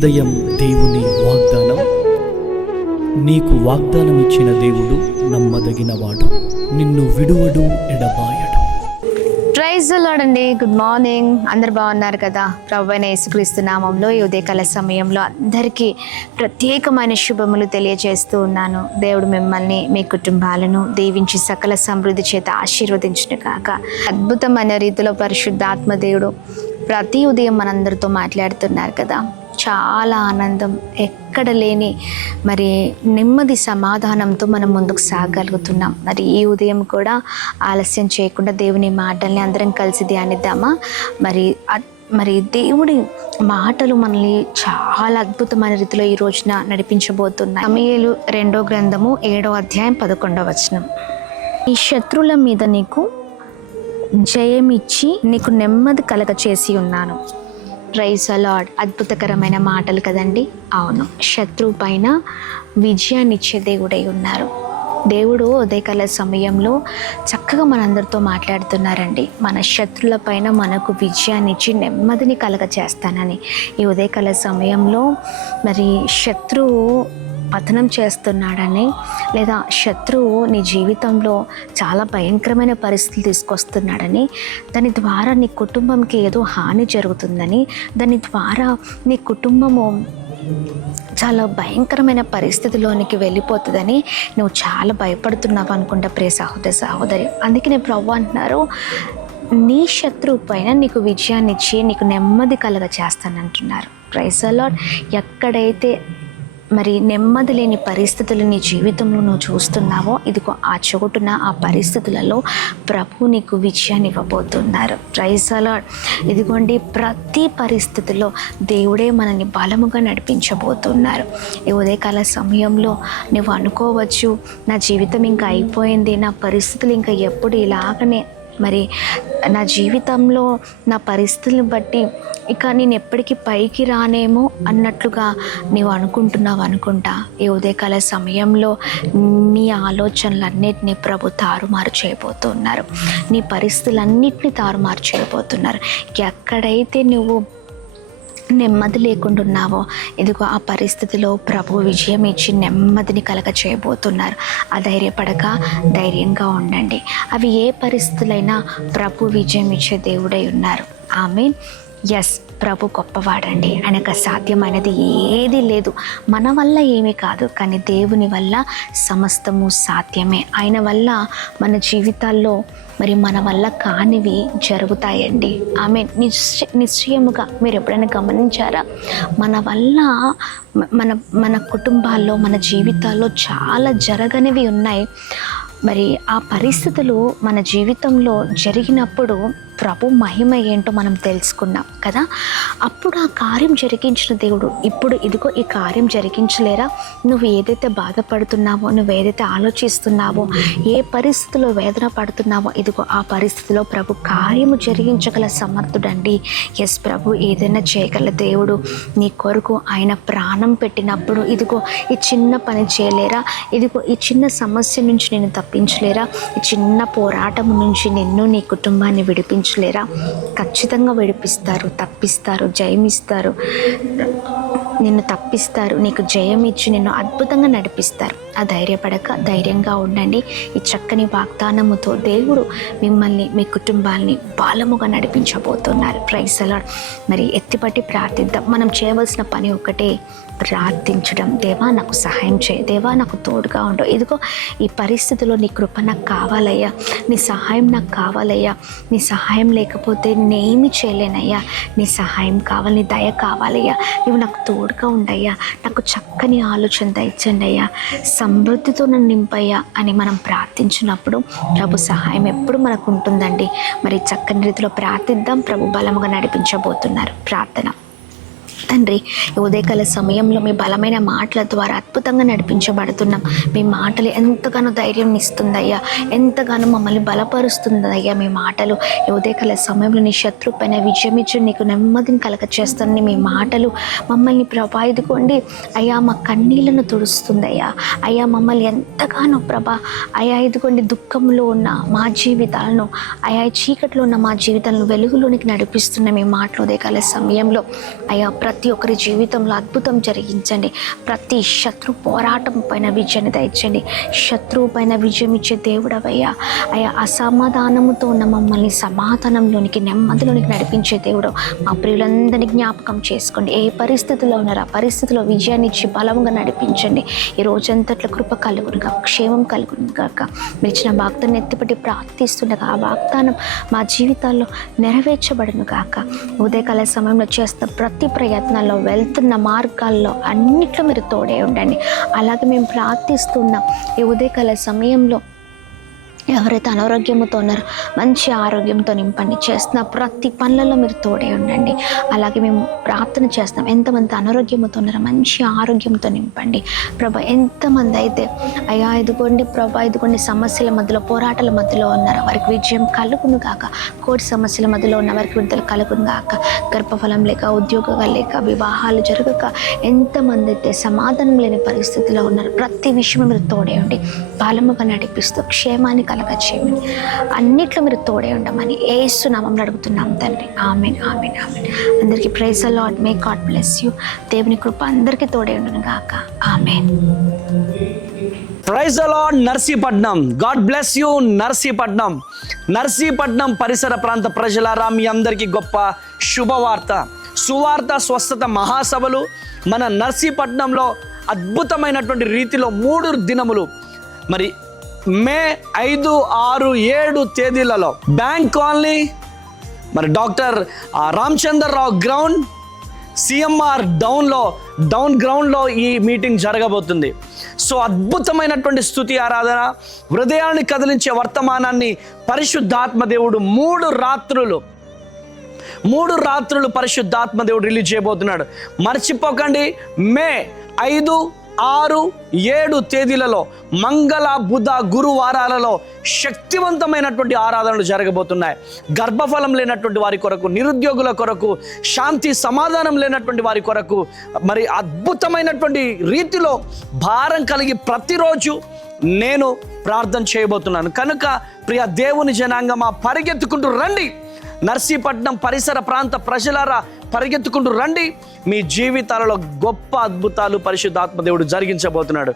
ఉదయం దేవుని వాగ్దానం. నీకు వాగ్దానం ఇచ్చిన దేవుడు నమ్మదగినవాడు, నిన్ను విడువడు, ఎడబాయడు. ప్రైజ్ ది లార్డ్ అండి. Good morning. అందరు బాగున్నారు కదా? ప్రభువైన యేసుక్రీస్తు నామంలో ఈ ఉదయకాల సమయంలో అందరికీ ప్రత్యేకమైన శుభములు తెలియజేస్తూ ఉన్నాను. దేవుడు మిమ్మల్ని, మీ కుటుంబాలను దీవించి సకల సమృద్ధి చేత ఆశీర్వదించును కాక. అద్భుతమైన రీతిలో పరిశుద్ధాత్మ దేవుడు ప్రతి ఉదయం మనందరితో మాట్లాడుతున్నారు కదా. చాలా ఆనందం, ఎక్కడ లేని మరి నెమ్మది సమాధానంతో మనం ముందుకు సాగలుగుతున్నాం. మరి ఈ ఉదయం కూడా ఆలస్యం చేయకుండా దేవుని మాటల్ని అందరం కలిసి ధ్యానిద్దామా? మరి దేవుడి మాటలు మనల్ని చాలా అద్భుతమైన రీతిలో ఈ రోజున నడిపించబోతున్నాయి. సమూయేలు 2వ గ్రంథము 7వ అధ్యాయం 11వ వచనం. ఈ శత్రువుల మీద నీకు జయమిచ్చి నీకు నెమ్మది కలగ చేసి ఉన్నాను. Praise the lord. అద్భుతకరమైన మాటలు కదండి. అవును, శత్రువు పైన విజయాన్ని ఇచ్చే దేవుడై ఉన్నారు. దేవుడు ఉదయకాల సమయంలో చక్కగా మనందరితో మాట్లాడుతున్నారండి. మన శత్రువుల పైన మనకు విజయాన్ని ఇచ్చి నెమ్మదిని కలగ చేస్తానని. ఈ ఉదయకాల సమయంలో మరి శత్రువు పతనం చేస్తున్నాడని, లేదా శత్రువు నీ జీవితంలో చాలా భయంకరమైన పరిస్థితులు తీసుకొస్తున్నాడని, దాని ద్వారా నీ కుటుంబంకి ఏదో హాని జరుగుతుందని, దాని ద్వారా నీ కుటుంబము చాలా భయంకరమైన పరిస్థితిలోనికి వెళ్ళిపోతుందని నువ్వు చాలా భయపడుతున్నావు అనుకుంటా ప్రియ సహోదర సహోదరి. అందుకనే ప్రభువు అంటున్నారు, నీ శత్రువు పైన నీకు విజయాన్ని ఇచ్చి నీకు నెమ్మది కలగ చేస్తానంటున్నారు. Praise the lord. ఎక్కడైతే మరి నెమ్మది లేని పరిస్థితులు నీ జీవితంలో నువ్వు చూస్తున్నావో, ఇదిగో ఆ చోటున ఆ పరిస్థితులలో ప్రభు నీకు విజయాన్ని ఇవ్వబోతున్నారు. Praise the lord. ఇదిగోండి, ప్రతి పరిస్థితిలో దేవుడే మనల్ని బలముగా నడిపించబోతున్నారు. ఈ ఉదయకాల సమయంలో నువ్వు అనుకోవచ్చు, నా జీవితం ఇంకా అయిపోయింది, నా పరిస్థితులు ఇంకా ఎప్పుడు ఇలాగనే, మరి నా జీవితంలో నా పరిస్థితులను బట్టి ఇక నేను ఎప్పటికీ పైకి రానేమో అన్నట్లుగా నీవు అనుకుంటున్నావు అనుకుంటా. ఈ ఉదయకాల సమయంలో నీ ఆలోచనలన్నిటినీ ప్రభు తారుమారు చేయబోతున్నారు. నీ పరిస్థితులన్నిటినీ తారుమారు చేయబోతున్నారు. ఎక్కడైతే నువ్వు నెమ్మది లేకుండా ఉన్నావో, ఇదిగో ఆ పరిస్థితిలో ప్రభు విజయం ఇచ్చి నెమ్మదిని కలగ చేయబోతున్నారు. అధైర్యపడక ధైర్యంగా ఉండండి. అవి ఏ పరిస్థితులైనా ప్రభు విజయం ఇచ్చే దేవుడై ఉన్నారు. ఆమేన్. ఎస్, ప్రభు గొప్పవాడండి. ఆయనకు అసాధ్యమైనది ఏది లేదు. మన వల్ల ఏమీ కాదు, కానీ దేవుని వల్ల సమస్తము సాధ్యమే. ఆయన వల్ల మన జీవితాల్లో మరి మన వల్ల కానివి జరుగుతాయండి. ఆమె నిశ్చయముగా మీరు ఎప్పుడైనా గమనించారా? మన వల్ల మన కుటుంబాల్లో, మన జీవితాల్లో చాలా జరగనివి ఉన్నాయి. మరి ఆ పరిస్థితులు మన జీవితంలో జరిగినప్పుడు ప్రభు మహిమ ఏంటో మనం తెలుసుకున్నాం కదా. అప్పుడు ఆ కార్యం జరిగించిన దేవుడు ఇప్పుడు ఇదిగో ఈ కార్యం జరిగించలేరా? నువ్వు ఏదైతే బాధపడుతున్నావో, నువ్వు ఏదైతే ఆలోచిస్తున్నావో, ఏ పరిస్థితిలో వేదన పడుతున్నావో, ఇదిగో ఆ పరిస్థితిలో ప్రభు కార్యము జరిగించగల సమర్థుడండి. ఎస్, ప్రభు ఏదైనా చేయగల దేవుడు. నీ కొరకు ఆయన ప్రాణం పెట్టినప్పుడు ఇదిగో ఈ చిన్న పని చేయలేరా? ఇదిగో ఈ చిన్న సమస్య నుంచి నేను తప్పించలేరా? ఈ చిన్న పోరాటం నుంచి నిన్ను, నీ కుటుంబాన్ని విడిపించలేరా? ఖచ్చితంగా విడిపిస్తారు, తప్పిస్తారు, జయమిస్తారు. నిన్ను తప్పిస్తారు, నీకు జయం ఇచ్చి నిన్ను అద్భుతంగా నడిపిస్తారు. ఆ ధైర్యపడక ధైర్యంగా ఉండండి. ఈ చక్కని వాగ్దానముతో దేవుడు మిమ్మల్ని, మీ కుటుంబాన్ని బలముగా నడిపించబోతున్నారు. Praise the lord. మరి ఎత్తిపట్టి ప్రార్థిద్దాం. మనం చేయవలసిన పని ఒకటే, ప్రార్థించడం. దేవా నాకు సహాయం చేయి, దేవా నాకు తోడుగా ఉండు. ఇదిగో ఈ పరిస్థితిలో నీ కృప నాకు కావాలయ్యా, నీ సహాయం నాకు కావాలయ్యా. నీ సహాయం లేకపోతే నేనేమి చేయలేనయ్యా. నీ సహాయం కావాలి, నీ దయ కావాలయ్యా. నువ్వు నాకు తోడుగా ఉండయ్యా, నాకు చక్కని ఆలోచన దయచండి అయ్యా, సమృద్ధితో నన్ను నింపయ్యా అని మనం ప్రార్థించినప్పుడు ప్రభు సహాయం ఎప్పుడు మనకు ఉంటుందండి. మరి చక్కని రీతిలో ప్రార్థిద్దాం. ప్రభు బలముగా నడిపించబోతున్నారు. ప్రార్థన. తండ్రి, ఈ ఉదయకాల సమయంలో మీ బలమైన మాటల ద్వారా అద్భుతంగా నడిపించబడుతున్నాం. మీ మాటలు ఎంతగానో ధైర్యం ఇస్తుందయ్యా, ఎంతగానో మమ్మల్ని బలపరుస్తుందయ్యా. మీ మాటలు ఈ ఉదయకాల సమయంలో నీ శత్రు పైన విజయం ఇచ్చి నీకు నెమ్మదిని కలగ చేస్తానని మీ మాటలు మమ్మల్ని ప్రభా ఇదిగోండి అయ్యా, మా కన్నీళ్లను తుడుస్తుందయ్యా. అయ్యా, మమ్మల్ని ఎంతగానో ప్రభా అయ్యా ఇదిగోండి దుఃఖంలో ఉన్న మా జీవితాలను, అయ్యా చీకట్లో ఉన్న మా జీవితాలను వెలుగులోనికి నడిపిస్తున్న మీ మాటలు ఉదయకాల సమయంలో అయ్యా ప్రతి ప్రతి ఒక్కరి జీవితంలో అద్భుతం జరిగించండి. ప్రతి శత్రు పోరాటం పైన విజయాన్ని దయచండి. శత్రువు పైన విజయం ఇచ్చే దేవుడవయ్యా. అయ్యా, అసమాధానముతో ఉన్న మమ్మల్ని సమాధానంలోనికి, నెమ్మదిలోనికి నడిపించే దేవుడు. మా ప్రియులందరినీ జ్ఞాపకం చేసుకోండి. ఏ పరిస్థితిలో ఉన్నారో ఆ పరిస్థితిలో విజయాన్ని ఇచ్చి బలంగా నడిపించండి. ఈ రోజంతట్లో కృప కలుగునుగా, క్షేమం కలుగును గాక. మీరు ఇచ్చిన వాగ్దానం ఎత్తిపట్టి ప్రార్థిస్తుండగా ఆ వాగ్దానం మా జీవితాల్లో నెరవేర్చబడును గాక. ఉదయకాల సమయంలో చేస్తున్న ప్రతి ప్రయత్నాల్లో, వెళ్తున్న మార్గాల్లో అన్నిట్లో మీరు తోడే ఉండండి. అలాగే మేము ప్రార్థిస్తున్నాం, ఈ ఉదయకాల సమయంలో ఎవరైతే అనారోగ్యంతో ఉన్నారో మంచి ఆరోగ్యంతో నింపండి. చేస్తున్న ప్రతి పనులలో మీరు తోడే ఉండండి. అలాగే మేము ప్రార్థన చేస్తాం, ఎంతమంది అనారోగ్యంతో ఉన్నారో మంచి ఆరోగ్యంతో నింపండి ప్రభా. ఎంతమంది అయితే అయ్యా ఇదిగోండి ప్రభా, ఇదిగోండి సమస్యల మధ్యలో, పోరాటాల మధ్యలో ఉన్నారో వారికి విజయం కలుగును గాక. కోటి సమస్యల మధ్యలో ఉన్న వారికి విడుదల కలుగును గాక. గర్భఫలం లేక, ఉద్యోగాలు లేక, వివాహాలు జరగక ఎంతమంది అయితే సమాధానం లేని పరిస్థితిలో ఉన్నారు, ప్రతి విషయం మీరు తోడే ఉండి బలముగా నడిపిస్తూ క్షేమాన్ని కలగచేయమని, అన్నిట్లో మీరు తోడే ఉండమని యేసు నామములో అడుగుతున్నాం తండ్రి. ఆమేన్, ఆమేన్, ఆమేన్. అందరికీ praise the Lord. May God bless you. దేవుని కృప అందరికీ తోడే ఉండును గాక. Amen. Praise the Lord. Narsipatnam, God bless you. Narsipatnam పరిసర ప్రాంత ప్రజలారా, మీ అందరికీ గొప్ప శుభవార్త. సువార్త స్వస్థత మహాసభలు మన నర్సీపట్నంలో అద్భుతమైనటువంటి రీతిలో 3 దినములు, మరి మే 5, 6, 7 తేదీలలో బ్యాంక్ కాలనీ, మరి doctor Ramachandrarao ground, CMR down గ్రౌండ్లో ఈ మీటింగ్ జరగబోతుంది. సో అద్భుతమైనటువంటి స్తుతి ఆరాధన, హృదయాన్ని కదిలించే వర్తమానాన్ని పరిశుద్ధాత్మ దేవుడు 3 రాత్రులు పరిశుద్ధాత్మ దేవుడు రిలీజ్ చేయబోతున్నాడు. మర్చిపోకండి, మే 5, 6, 7 తేదీలలో మంగళ, బుధ, గురువారాలలో శక్తివంతమైనటువంటి ఆరాధనలు జరగబోతున్నాయి. గర్భఫలం లేనటువంటి వారి కొరకు, నిరుద్యోగుల కొరకు, శాంతి సమాధానం లేనటువంటి వారి కొరకు, మరి అద్భుతమైనటువంటి రీతిలో భారం కలిగి ప్రతిరోజు నేను ప్రార్థన చేయబోతున్నాను. కనుక ప్రియ దేవుని జనాంగమా, పరిగెత్తుకుంటూ రండి. నర్సీపట్నం పరిసర ప్రాంత ప్రజలారా, పరిగెత్తుకుంటూ రండి. మీ జీవితాలలో గొప్ప అద్భుతాలు పరిశుద్ధాత్మ దేవుడు జరిగించబోతున్నాడు.